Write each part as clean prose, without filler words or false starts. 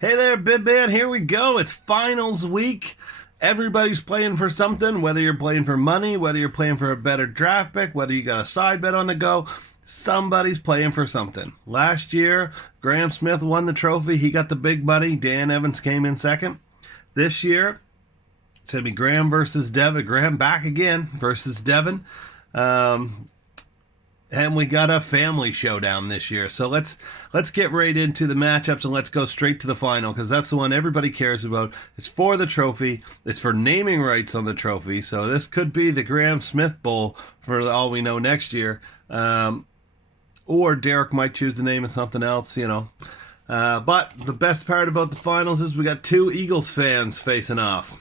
Hey there, Bib Man. Here we go. It's finals week. Everybody's playing for something, whether you're playing for money, whether you're playing for a better draft pick, whether you got a side bet on the go. Somebody's playing for something. Last year, Graham Smith won the trophy. He got the big money. Dan Evans came in second. This year, it's going to be Graham versus Devin. Graham back again versus Devin. And we got a family showdown this year. So let's get right into the matchups and let's go straight to the final because that's the one everybody cares about. It's for the trophy. It's for naming rights on the trophy. So this could be the Graham Smith Bowl for all we know next year. Or Derek might choose to name it something else, you know. But the best part about the finals is we got two Eagles fans facing off.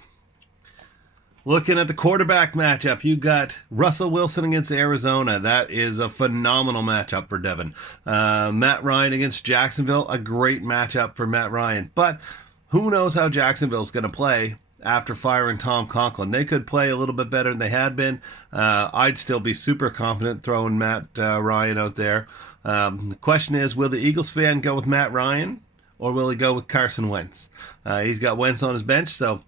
Looking at the quarterback matchup, you got Russell Wilson against Arizona. That is a phenomenal matchup for Devin. Matt Ryan against Jacksonville, a great matchup for Matt Ryan. But who knows how Jacksonville's going to play after firing Tom Conklin. They could play a little bit better than they had been. I'd still be super confident throwing Matt Ryan out there. The question is, will the Eagles fan go with Matt Ryan or will he go with Carson Wentz? He's got Wentz on his bench, so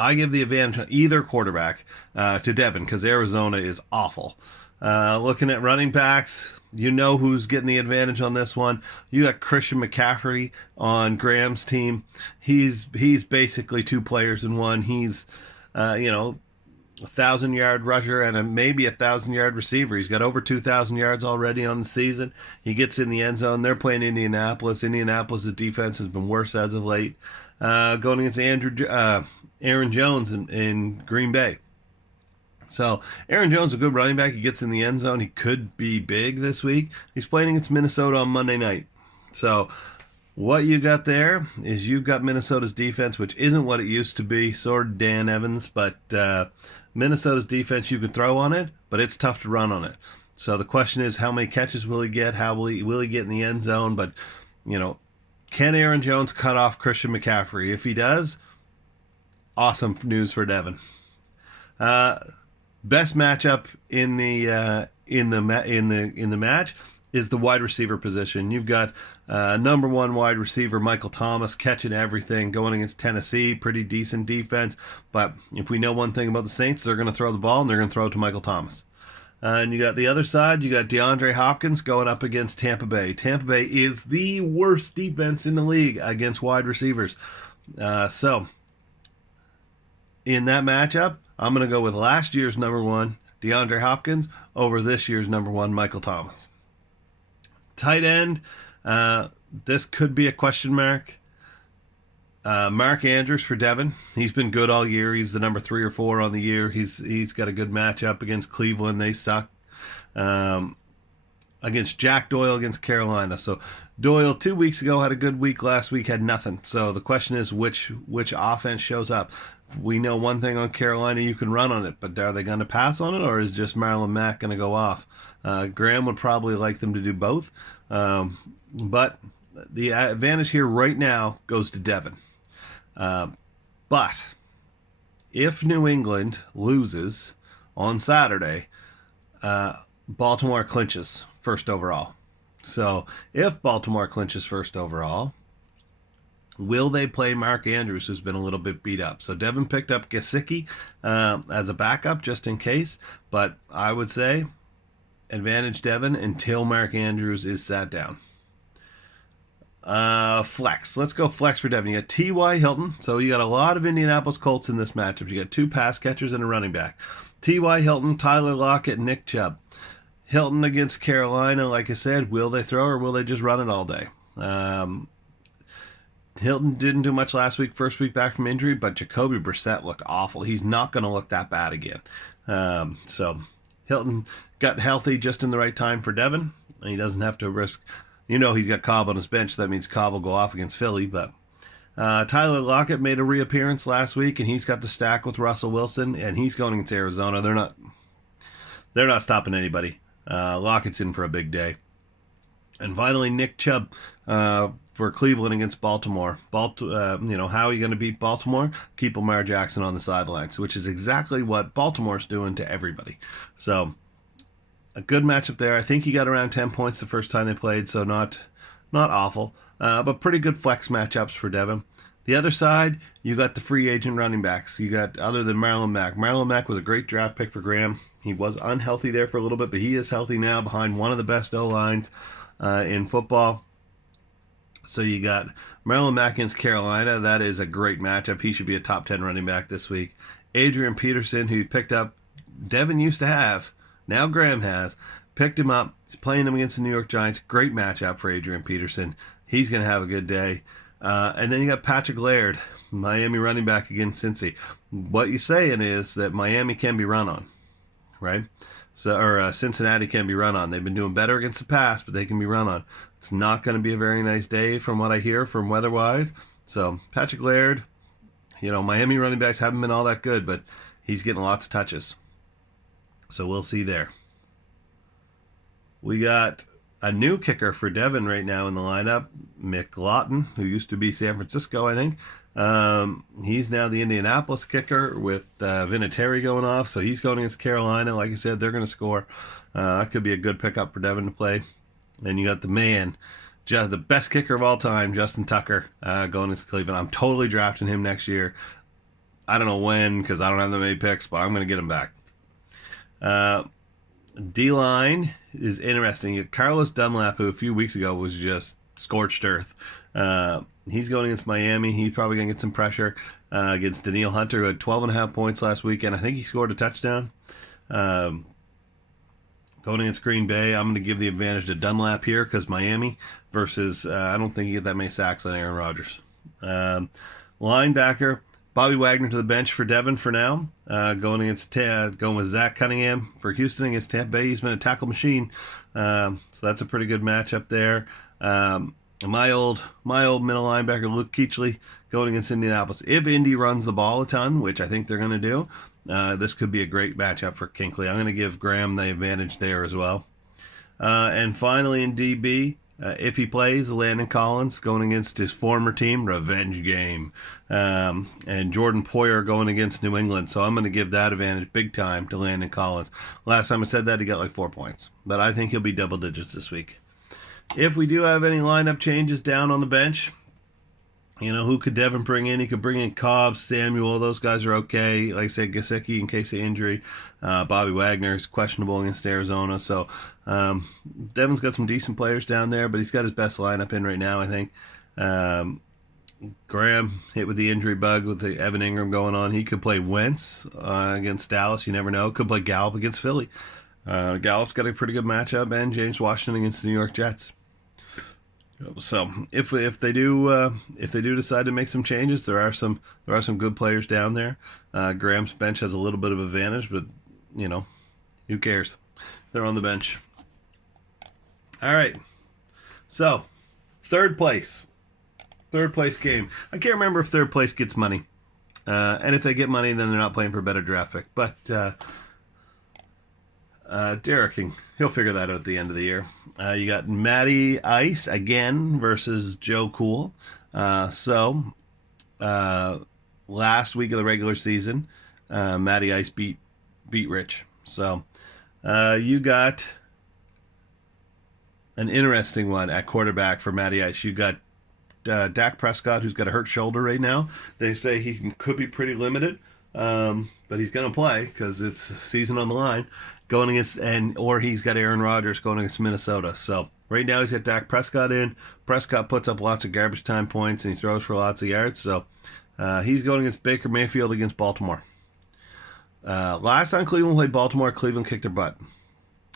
I give the advantage on either quarterback to Devin because Arizona is awful. Looking at running backs, you know who's getting the advantage on this one. You got Christian McCaffrey on Graham's team. He's basically two players in one. He's, 1,000-yard rusher and maybe a 1,000-yard receiver. He's got over 2,000 yards already on the season. He gets in the end zone. They're playing Indianapolis. Indianapolis' defense has been worse as of late. Going against Aaron Jones in Green Bay. So Aaron Jones is a good running back. He gets in the end zone. He could be big this week. He's playing against Minnesota on Monday night. So what you got there is you've got Minnesota's defense, which isn't what it used to be. Sort of Dan Evans, but Minnesota's defense, you can throw on it, but it's tough to run on it. So the question is, how many catches will he get? How will he get in the end zone? But, can Aaron Jones cut off Christian McCaffrey? If he does, awesome news for Devin. Best matchup in the match is the wide receiver position. You've got number one wide receiver Michael Thomas catching everything, going against Tennessee, pretty decent defense. But if we know one thing about the Saints, they're going to throw the ball and they're going to throw it to Michael Thomas. And you got the other side, you got DeAndre Hopkins going up against Tampa Bay. Tampa Bay is the worst defense in the league against wide receivers. So in that matchup, I'm going to go with last year's number one, DeAndre Hopkins, over this year's number one, Michael Thomas. Tight end, this could be a question mark. Mark Andrews for Devin. He's been good all year. He's the number 3 or 4 on the year. He's got a good matchup against Cleveland. They suck. Against Jack Doyle against Carolina. So Doyle 2 weeks ago had a good week. Last week had nothing. So the question is which offense shows up. We know one thing on Carolina, you can run on it, but are they going to pass on it, or is just Marlon Mack going to go off? Graham would probably like them to do both. But the advantage here right now goes to Devin. But if New England loses on Saturday, Baltimore clinches first overall. So if Baltimore clinches first overall, will they play Mark Andrews, who's been a little bit beat up? So Devin picked up Gesicki as a backup just in case. But I would say advantage Devin until Mark Andrews is sat down. Flex. Let's go flex for Devin. You got T.Y. Hilton. So you got a lot of Indianapolis Colts in this matchup. You got 2 pass catchers and a running back. T.Y. Hilton, Tyler Lockett, Nick Chubb. Hilton against Carolina, like I said, will they throw or will they just run it all day? Hilton didn't do much last week, first week back from injury, but Jacoby Brissett looked awful. He's not going to look that bad again. So Hilton got healthy just in the right time for Devin. And he doesn't have to risk, he's got Cobb on his bench. So that means Cobb will go off against Philly. But Tyler Lockett made a reappearance last week, and he's got the stack with Russell Wilson, and he's going against Arizona. They're not stopping anybody. Lockett's in for a big day. And finally, Nick Chubb for Cleveland against Baltimore. How are you going to beat Baltimore? Keep Lamar Jackson on the sidelines, which is exactly what Baltimore's doing to everybody. So a good matchup there. I think he got around 10 points the first time they played, so not awful. but pretty good flex matchups for Devin. The other side, you got the free agent running backs. You got, other than Marlon Mack. Marlon Mack was a great draft pick for Graham. He was unhealthy there for a little bit, but he is healthy now behind one of the best O-lines in football. So you got Marlon Mack against Carolina. That is a great matchup. He should be a top 10 running back this week. Adrian Peterson, who you picked up, Devin used to have, now Graham has, picked him up. He's playing him against the New York Giants. Great matchup for Adrian Peterson. He's going to have a good day. And then you got Patrick Laird, Miami running back against Cincy. What you're saying is that Miami can be run on, right? Or Cincinnati can be run on. They've been doing better against the pass, but they can be run on. It's not going to be a very nice day from what I hear from weather-wise. So Patrick Laird, Miami running backs haven't been all that good, but he's getting lots of touches. So we'll see there. We got a new kicker for Devin right now in the lineup, Mick Lawton, who used to be San Francisco, I think. He's now the Indianapolis kicker with Vinatieri going off, so he's going against Carolina. Like I said, they're going to score. That could be a good pickup for Devin to play. And you got the man, the best kicker of all time, Justin Tucker, going against Cleveland. I'm totally drafting him next year. I don't know when, because I don't have that many picks, but I'm going to get him back. D-line is interesting. Carlos Dunlap, who a few weeks ago was just scorched earth. He's going against Miami. He's probably going to get some pressure against Danielle Hunter, who had 12.5 points last weekend. I think he scored a touchdown. Going against Green Bay, I'm going to give the advantage to Dunlap here because Miami versus, I don't think you get that many sacks on Aaron Rodgers. Linebacker, Bobby Wagner to the bench for Devin for now. Going with Zach Cunningham for Houston against Tampa Bay. He's been a tackle machine. So that's a pretty good matchup there. My old middle linebacker, Luke Kuechly, going against Indianapolis. If Indy runs the ball a ton, which I think they're going to do, this could be a great matchup for Kinkley. I'm going to give Graham the advantage there as well. And finally in DB, if he plays, Landon Collins going against his former team, revenge game. And Jordan Poyer going against New England. So I'm going to give that advantage big time to Landon Collins. Last time I said that, he got like 4 points. But I think he'll be double digits this week. If we do have any lineup changes down on the bench, who could Devin bring in? He could bring in Cobb, Samuel. Those guys are okay. Like I said, Gesicki in case of injury. Bobby Wagner is questionable against Arizona. So Devin's got some decent players down there, but he's got his best lineup in right now, I think. Graham hit with the injury bug with the Evan Ingram going on. He could play Wentz against Dallas. You never know. Could play Gallup against Philly. Gallup's got a pretty good matchup, and James Washington against the New York Jets. So if they do decide to make some changes, there are some good players down there. Graham's bench has a little bit of advantage, but who cares? They're on the bench. All right. So third place game. I can't remember if third place gets money, and if they get money, then they're not playing for a better draft pick. But Derek, he'll figure that out at the end of the year. You got Matty Ice again versus Joe Cool. Last week of the regular season, Matty Ice beat Rich. So you got an interesting one at quarterback for Matty Ice. You got Dak Prescott, who's got a hurt shoulder right now. They say he could be pretty limited, but he's going to play because it's season on the line. Going against, or he's got Aaron Rodgers going against Minnesota. So right now he's got Dak Prescott in. Prescott puts up lots of garbage time points and he throws for lots of yards. So he's going against Baker Mayfield against Baltimore. Last time Cleveland played Baltimore, Cleveland kicked their butt.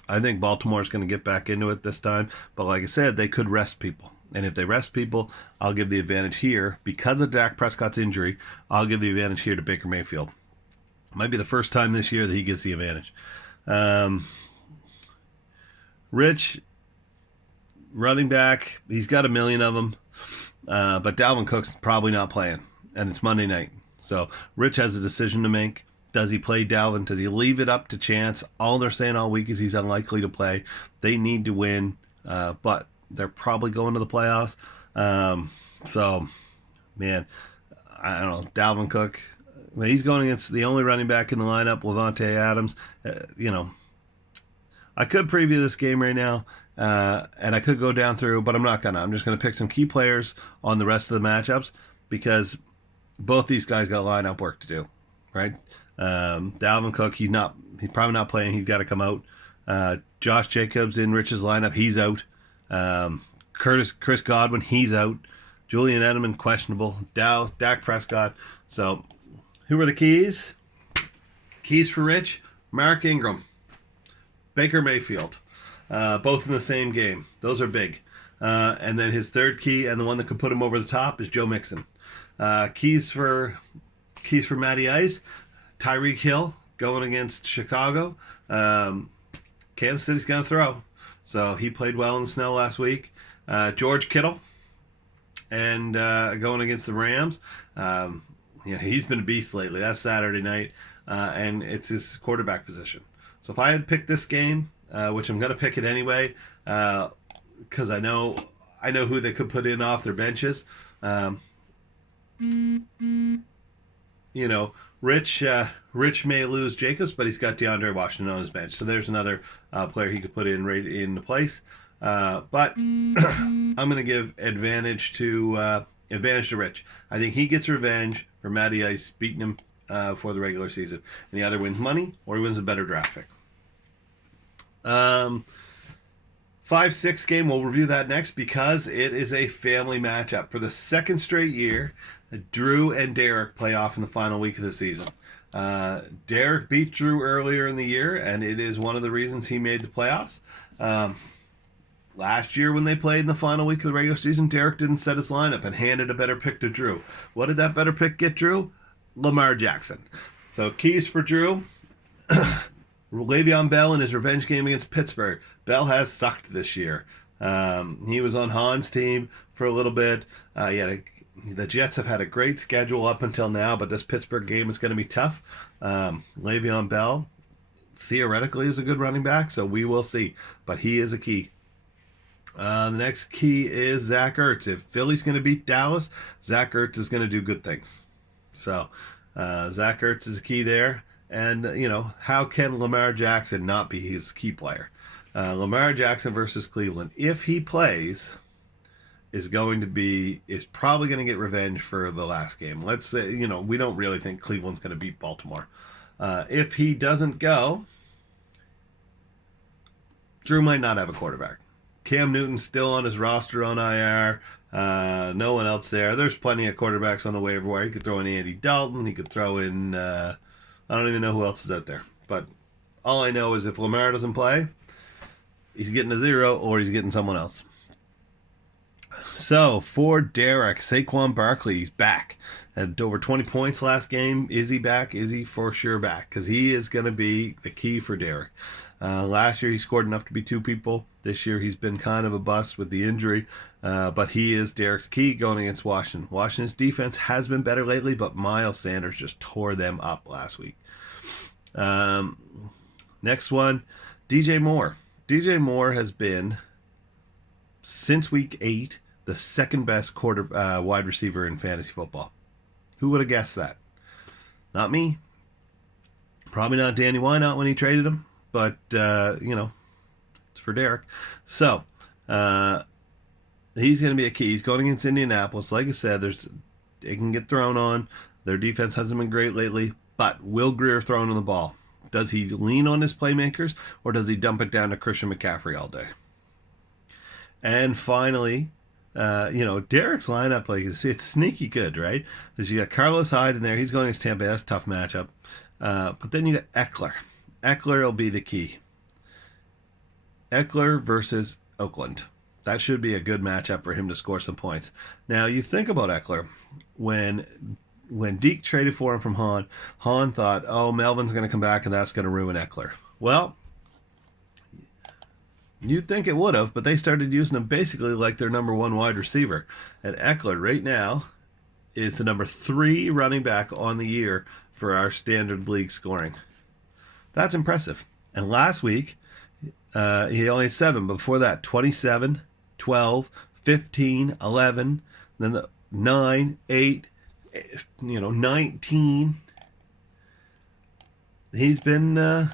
I think Baltimore's going to get back into it this time. But like I said, they could rest people. And if they rest people, I'll give the advantage here. Because of Dak Prescott's injury, I'll give the advantage here to Baker Mayfield. Might be the first time this year that he gets the advantage. Rich, running back, he's got a million of them, but Dalvin Cook's probably not playing, and it's Monday night. So Rich has a decision to make. Does he play Dalvin? Does he leave it up to chance? All they're saying all week is he's unlikely to play. They need to win, but they're probably going to the playoffs. So, man, I don't know. Dalvin Cook, he's going against the only running back in the lineup, Levante Adams. I could preview this game right now. And I could go down through, but I'm not gonna. I'm just gonna pick some key players on the rest of the matchups because both these guys got lineup work to do, right? Dalvin Cook, he's probably not playing. He's got to come out. Josh Jacobs in Rich's lineup, he's out. Chris Godwin, he's out. Julian Edelman, questionable. Dak Prescott. So, who are the keys? Keys for Rich: Mark Ingram, Baker Mayfield, both in the same game. Those are big. And then his third key, and the one that could put him over the top, is Joe Mixon. Keys for Matty Ice: Tyreek Hill going against Chicago. Kansas City's going to throw, so he played well in the snow last week. George Kittle, and going against the Rams. He's been a beast lately. That's Saturday night, and it's his quarterback position. So if I had picked this game, which I'm going to pick it anyway, because I know who they could put in off their benches. Rich may lose Jacobs, but he's got DeAndre Washington on his bench, so there's another player he could put in right in the place. But I'm going to give advantage to Rich. I think he gets revenge for Matty Ice beating him for the regular season, and he either wins money or he wins a better draft pick. 5-6 game, we'll review that next because it is a family matchup. For the second straight year, Drew and Derek play off in the final week of the season. Derek beat Drew earlier in the year, and it is one of the reasons he made the playoffs. Last year when they played in the final week of the regular season, Derek didn't set his lineup and handed a better pick to Drew. What did that better pick get Drew? Lamar Jackson. So keys for Drew: Le'Veon Bell in his revenge game against Pittsburgh. Bell has sucked this year. He was on Han's team for a little bit. The Jets have had a great schedule up until now, but this Pittsburgh game is going to be tough. Le'Veon Bell theoretically is a good running back, so we will see. But he is a key. The next key is Zach Ertz. If Philly's going to beat Dallas, Zach Ertz is going to do good things. So Zach Ertz is a key there. And, how can Lamar Jackson not be his key player? Lamar Jackson versus Cleveland, if he plays, is probably going to get revenge for the last game. Let's say, we don't really think Cleveland's going to beat Baltimore. If he doesn't go, Drew might not have a quarterback. Cam Newton's still on his roster on IR. No one else there. There's plenty of quarterbacks on the waiver wire. He could throw in Andy Dalton. He could throw in... I don't even know who else is out there. But all I know is if Lamar doesn't play, he's getting a 0 or he's getting someone else. So, for Derek, Saquon Barkley, he's back. Had over 20 points last game. Is he back? Is he for sure back? Because he is going to be the key for Derek. Last year he scored enough to be 2 people. This year he's been kind of a bust with the injury. But he is Derek's key going against Washington. Washington's defense has been better lately, but Miles Sanders just tore them up last week. Next one, DJ Moore. DJ Moore has been, since week 8, the second best wide receiver in fantasy football. Who would have guessed that? Not me. Probably not Danny Wynot when he traded him. But, it's for Derek. So, he's going to be a key. He's going against Indianapolis. Like I said, it can get thrown on. Their defense hasn't been great lately. But Will Grier throwing on the ball. Does he lean on his playmakers, or does he dump it down to Christian McCaffrey all day? And finally, Derek's lineup, it's sneaky good, right? Because you got Carlos Hyde in there. He's going against Tampa. That's a tough matchup. But then you got Eckler. Eckler will be the key. Eckler versus Oakland. That should be a good matchup for him to score some points. Now, you think about Eckler. When Deke traded for him from Han thought, Melvin's going to come back and that's going to ruin Eckler. Well, you'd think it would have, but they started using him basically like their number 1 wide receiver. And Eckler right now is the number 3 running back on the year for our standard league scoring. That's impressive. And last week, he only had 7, but before that, 27, 12, 15, 11, then the 9, 8, 19. He's been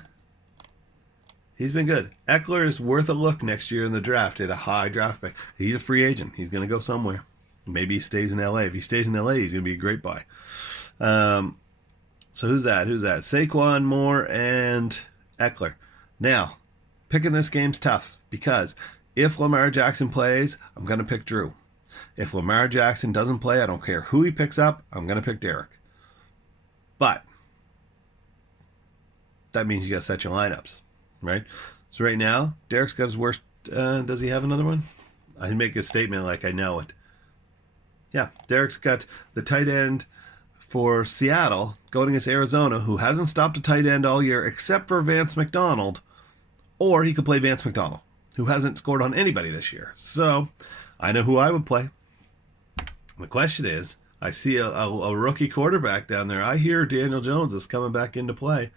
He's been good. Eckler is worth a look next year in the draft at a high draft pick. He's a free agent. He's going to go somewhere. Maybe he stays in LA. If he stays in LA, he's going to be a great buy. So who's that? Saquon, Moore, and Eckler. Now, picking this game's tough because if Lamar Jackson plays, I'm going to pick Drew. If Lamar Jackson doesn't play, I don't care who he picks up, I'm going to pick Derek. But that means you got to set your lineups, right? So right now, Derek's got his worst. Does he have another one? I make a statement like I know it. Yeah, Derek's got the tight end for Seattle going against Arizona, who hasn't stopped a tight end all year except for Vance McDonald, or he could play Vance McDonald, who hasn't scored on anybody this year. So I know who I would play. The question is, I see a rookie quarterback down there. I hear Daniel Jones is coming back into play.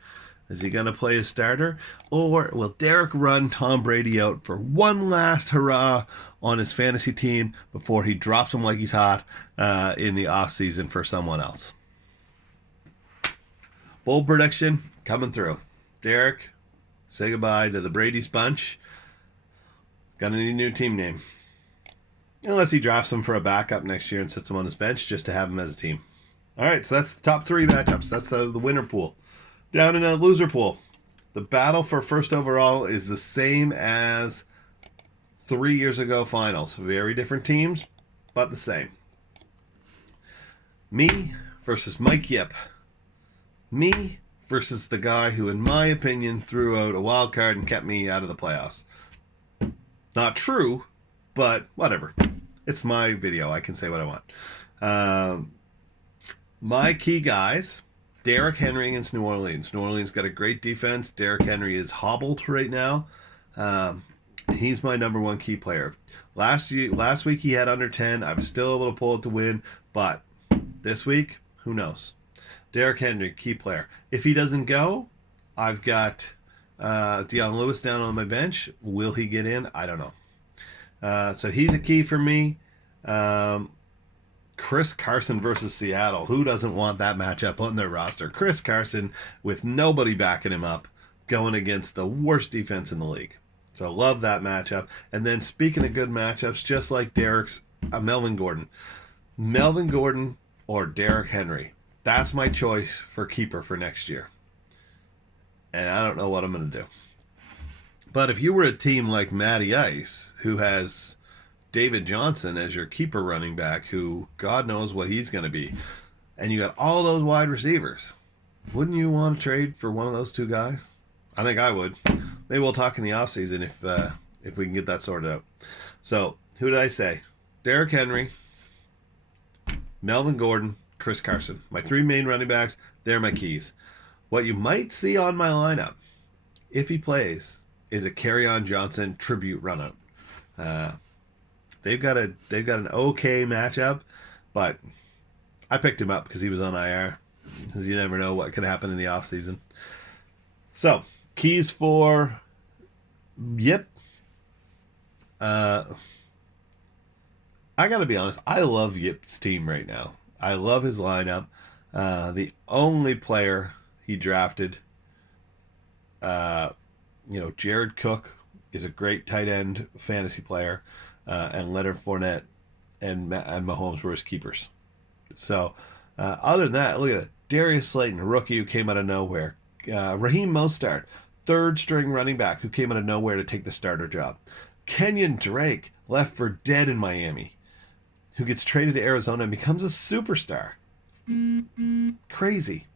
Is he going to play his starter? Or will Derek run Tom Brady out for one last hurrah on his fantasy team before he drops him like he's hot in the offseason for someone else? Bold prediction coming through. Derek, say goodbye to the Brady's bunch. Gonna need a new team name. Unless he drafts him for a backup next year and sits him on his bench just to have him as a team. All right, so that's the top 3 matchups. That's the winner pool. Down in a loser pool, the battle for first overall is the same as 3 years ago finals. Very different teams, but the same. Me versus Mike Yip. Me versus the guy who, in my opinion, threw out a wild card and kept me out of the playoffs. Not true, but whatever. It's my video. I can say what I want. My key guys, Derrick Henry against New Orleans. New Orleans got a great defense. Derrick Henry is hobbled right now. He's my number 1 key player. Last week he had under 10. I was still able to pull it to win, but this week, who knows? Derrick Henry, key player. If he doesn't go, I've got Deion Lewis down on my bench. Will he get in? I don't know. So he's a key for me. Chris Carson versus Seattle. Who doesn't want that matchup on their roster? Chris Carson with nobody backing him up going against the worst defense in the league. So love that matchup. And then speaking of good matchups, just like Derek's, Melvin Gordon. Melvin Gordon or Derrick Henry. That's my choice for keeper for next year. And I don't know what I'm going to do. But if you were a team like Matty Ice, who has David Johnson as your keeper running back, who God knows what he's going to be, and you got all those wide receivers, wouldn't you want to trade for one of those 2 guys? I think I would. Maybe we'll talk in the offseason if we can get that sorted out. So, who did I say? Derrick Henry, Melvin Gordon, Chris Carson. My 3 main running backs, they're my keys. What you might see on my lineup, if he plays, is a Kerryon Johnson tribute run out. They've got an okay matchup, but I picked him up because he was on IR. Because you never know what could happen in the offseason. So, keys for Yip. I got to be honest, I love Yip's team right now. I love his lineup. The only player he drafted, Jared Cook is a great tight end fantasy player. And Leonard Fournette and Mahomes were his keepers. So, other than that, look at it. Darius Slayton, a rookie who came out of nowhere. Raheem Mostert, 3rd string running back who came out of nowhere to take the starter job. Kenyon Drake, left for dead in Miami, who gets traded to Arizona and becomes a superstar. Crazy.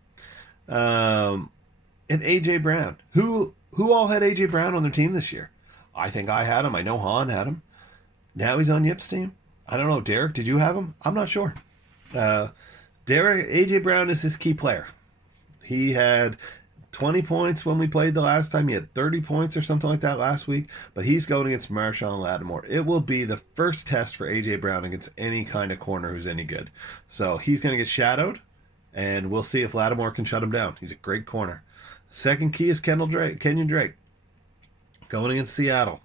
And A.J. Brown. Who all had A.J. Brown on their team this year? I think I had him. I know Han had him. Now he's on Yip's team. I don't know. Derek, did you have him? I'm not sure. A.J. Brown is his key player. He had 20 points when we played the last time. He had 30 points or something like that last week. But he's going against Marshawn Lattimore. It will be the first test for A.J. Brown against any kind of corner who's any good. So he's going to get shadowed. And we'll see if Lattimore can shut him down. He's a great corner. Second key is Kenyon Drake. Going against Seattle.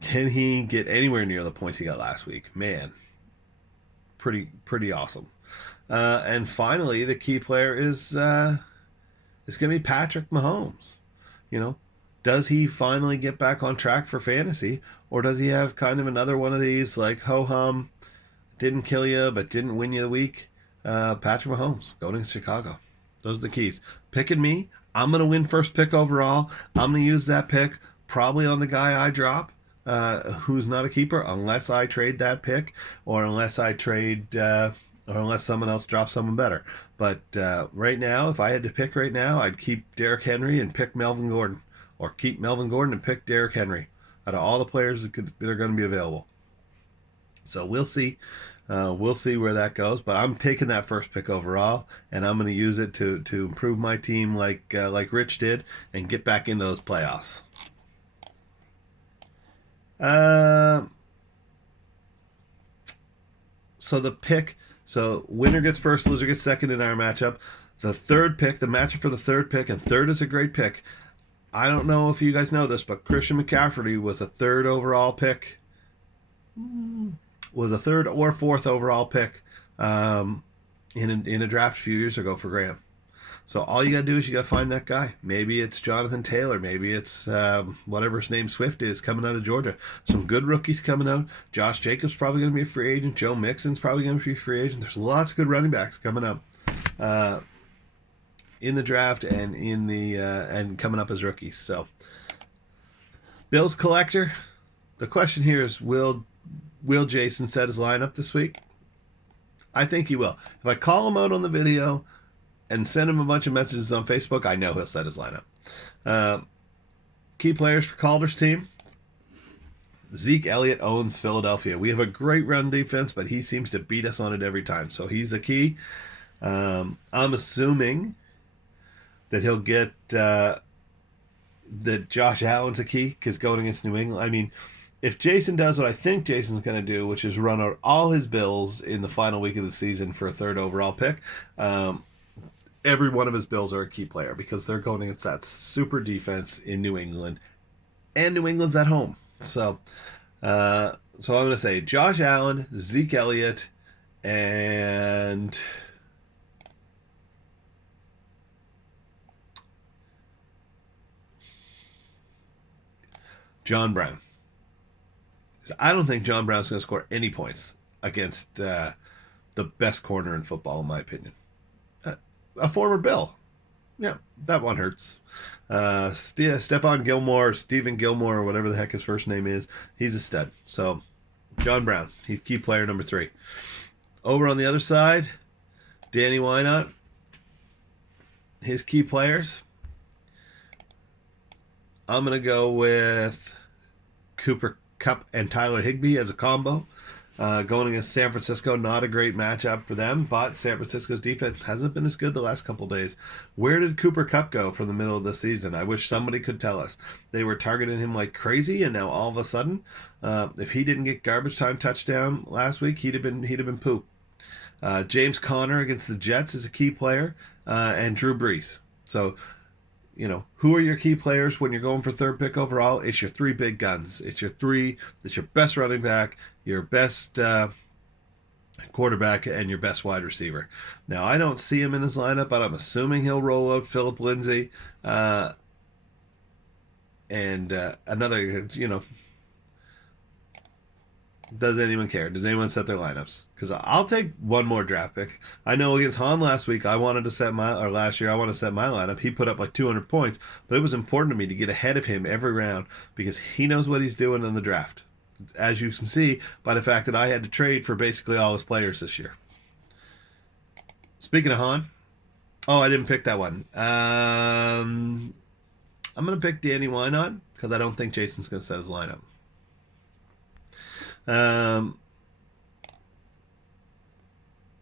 Can he get anywhere near the points he got last week? Man, pretty awesome. And finally, the key player is going to be Patrick Mahomes. Does he finally get back on track for fantasy, or does he have kind of another one of these like ho hum, didn't kill you but didn't win you the week? Patrick Mahomes going to Chicago. Those are the keys. Picking me, I'm gonna win first pick overall. I'm gonna use that pick probably on the guy I drop, who's not a keeper, unless I trade that pick, or unless I trade, or unless someone else drops someone better. But right now, if I had to pick right now, I'd keep Derrick Henry and pick Melvin Gordon, or keep Melvin Gordon and pick Derrick Henry out of all the players that are going to be available. So we'll see. We'll see where that goes. But I'm taking that first pick overall, and I'm going to use it to improve my team like Rich did and get back into those playoffs. So the pick. So winner gets first, loser gets second in our matchup. The third pick, the matchup for the third pick, and third is a great pick. I don't know if you guys know this, but Christian McCaffrey was a third overall pick. Was a third or fourth overall pick in a draft a few years ago for Graham. So all you got to do is you got to find that guy. Maybe it's Jonathan Taylor. Maybe it's whatever his name Swift is coming out of Georgia. Some good rookies coming out. Josh Jacobs probably going to be a free agent. Joe Mixon's probably going to be a free agent. There's lots of good running backs coming up in the draft and in the and coming up as rookies. So Bills collector. The question here is, will Jason set his lineup this week? I think he will. If I call him out on the video and send him a bunch of messages on Facebook, I know he'll set his lineup. Key players for Calder's team. Zeke Elliott owns Philadelphia. We have a great run defense, but he seems to beat us on it every time. So he's a key. I'm assuming that he'll get that Josh Allen's a key because going against New England. I mean, if Jason does what I think Jason's going to do, which is run out all his Bills in the final week of the season for a third overall pick, every one of his Bills are a key player because they're going against that super defense in New England, and New England's at home. So I'm going to say Josh Allen, Zeke Elliott, and John Brown. I don't think John Brown's going to score any points against the best corner in football, in my opinion. A former Bill. Yeah, that one hurts. Stephon Gilmore, Stephen Gilmore, or whatever the heck his first name is, he's a stud. So, John Brown, he's key player number 3. Over on the other side, Danny Wynot, his key players. I'm going to go with Cooper Kupp and Tyler Higbee as a combo. Going against San Francisco, not a great matchup for them, but San Francisco's defense hasn't been as good the last couple days. Where did Cooper Kupp go from the middle of the season? I wish somebody could tell us. They were targeting him like crazy, and now all of a sudden, if he didn't get garbage time touchdown last week, he'd have been poop. James Conner against the Jets is a key player, and Drew Brees. So, who are your key players when you're going for third pick overall? It's your 3 big guns. It's your best running back, your best quarterback, and your best wide receiver. Now, I don't see him in his lineup, but I'm assuming he'll roll out Philip Lindsay and another, does anyone care? Does anyone set their lineups? Because I'll take one more draft pick. I know against Han last week, last year, I wanted to set my lineup. He put up like 200 points, but it was important to me to get ahead of him every round because he knows what he's doing in the draft. As you can see by the fact that I had to trade for basically all his players this year. Speaking of Han, I didn't pick that one. I'm going to pick Danny Wynot because I don't think Jason's going to set his lineup.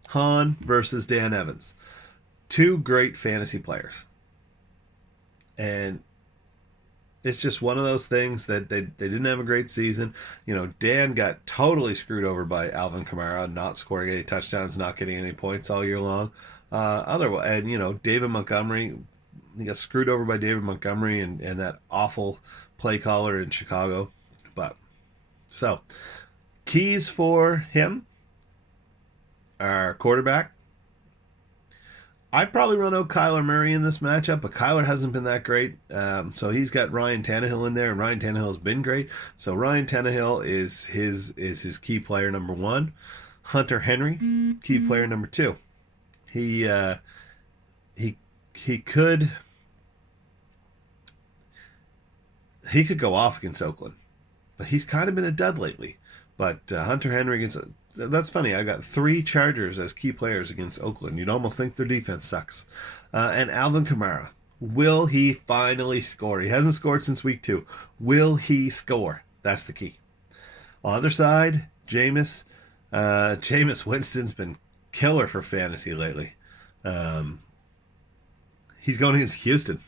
Han versus Dan Evans. 2 great fantasy players. And it's just one of those things that they didn't have a great season. Dan got totally screwed over by Alvin Kamara, not scoring any touchdowns, not getting any points all year long. David Montgomery, he got screwed over by David Montgomery and that awful play caller in Chicago. So, keys for him are quarterback. I'd probably run out Kyler Murray in this matchup, but Kyler hasn't been that great. So he's got Ryan Tannehill in there, and Ryan Tannehill has been great. So Ryan Tannehill is his key player number one. Hunter Henry, key player number two. He he could go off against Oakland, but he's kind of been a dud lately. But Hunter Henry against that's funny. I got 3 Chargers as key players against Oakland. You'd almost think their defense sucks. And Alvin Kamara, will he finally score? He hasn't scored since week 2. Will he score? That's the key. On the other side, Jameis Winston's been killer for fantasy lately. He's going against Houston.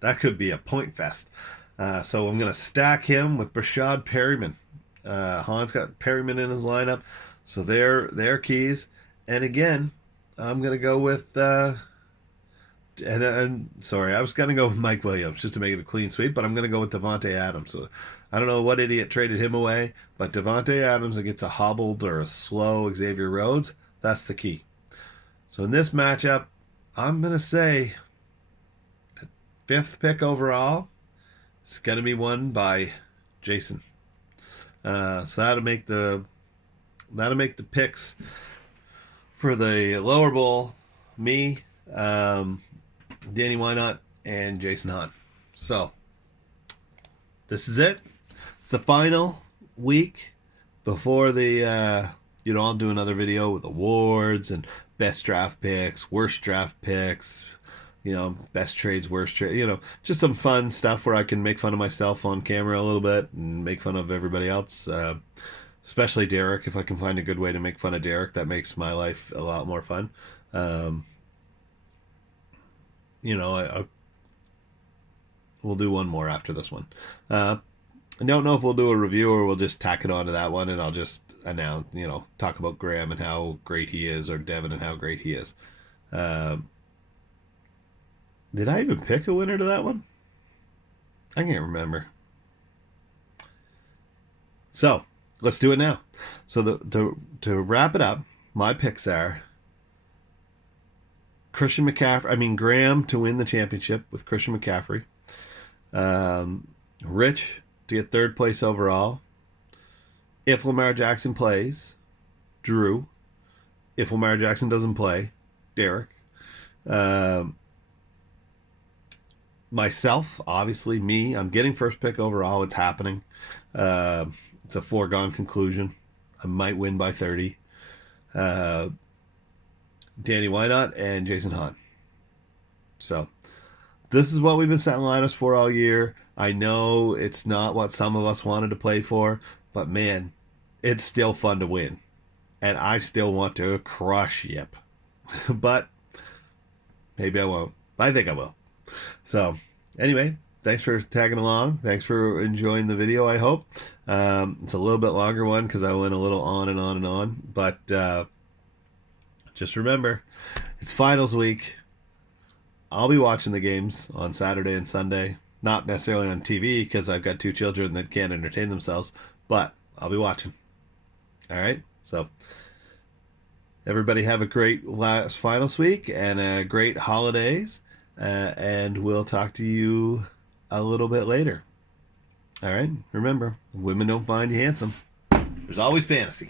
That could be a point fest. So I'm going to stack him with Brashad Perryman. Han's got Perryman in his lineup. So they're keys. And again, I'm going to go with... sorry, I was going to go with Mike Williams just to make it a clean sweep, but I'm going to go with Davante Adams. So I don't know what idiot traded him away, but Davante Adams against a hobbled or a slow Xavier Rhodes, that's the key. So in this matchup, I'm going to say the 5th pick overall is going to be won by Jason. So that'll make the picks for the lower bowl, me, Danny Wynot, and Jason Hahn. So this is it. It's the final week before the I'll do another video with awards and best draft picks, worst draft picks, best trades, worst trade, just some fun stuff where I can make fun of myself on camera a little bit and make fun of everybody else. Especially Derek. If I can find a good way to make fun of Derek, that makes my life a lot more fun. We'll do one more after this one. I don't know if we'll do a review or we'll just tack it on to that one, and I'll just announce, talk about Graham and how great he is, or Devin and how great he is. Did I even pick a winner to that one? I can't remember. So let's do it now. So to wrap it up, my picks are Graham to win the championship with Christian McCaffrey. Rich to get 3rd place overall. If Lamar Jackson plays, Drew. If Lamar Jackson doesn't play, Derek. Myself, obviously me. I'm getting 1st pick overall. It's happening. It's a foregone conclusion. I might win by 30. Danny Wynot and Jason Hahn. So this is what we've been setting lineups for all year. I know it's not what some of us wanted to play for, but man, it's still fun to win. And I still want to crush Yip. But maybe I won't. I think I will. So anyway, thanks for tagging along. Thanks for enjoying the video, I hope. It's a little bit longer one because I went a little on and on and on. But just remember, it's finals week. I'll be watching the games on Saturday and Sunday. Not necessarily on TV because I've got 2 children that can't entertain themselves. But I'll be watching. All right? So everybody have a great last finals week and a great holidays. And we'll talk to you a little bit later. All right? Remember, women don't find you handsome. There's always fantasy.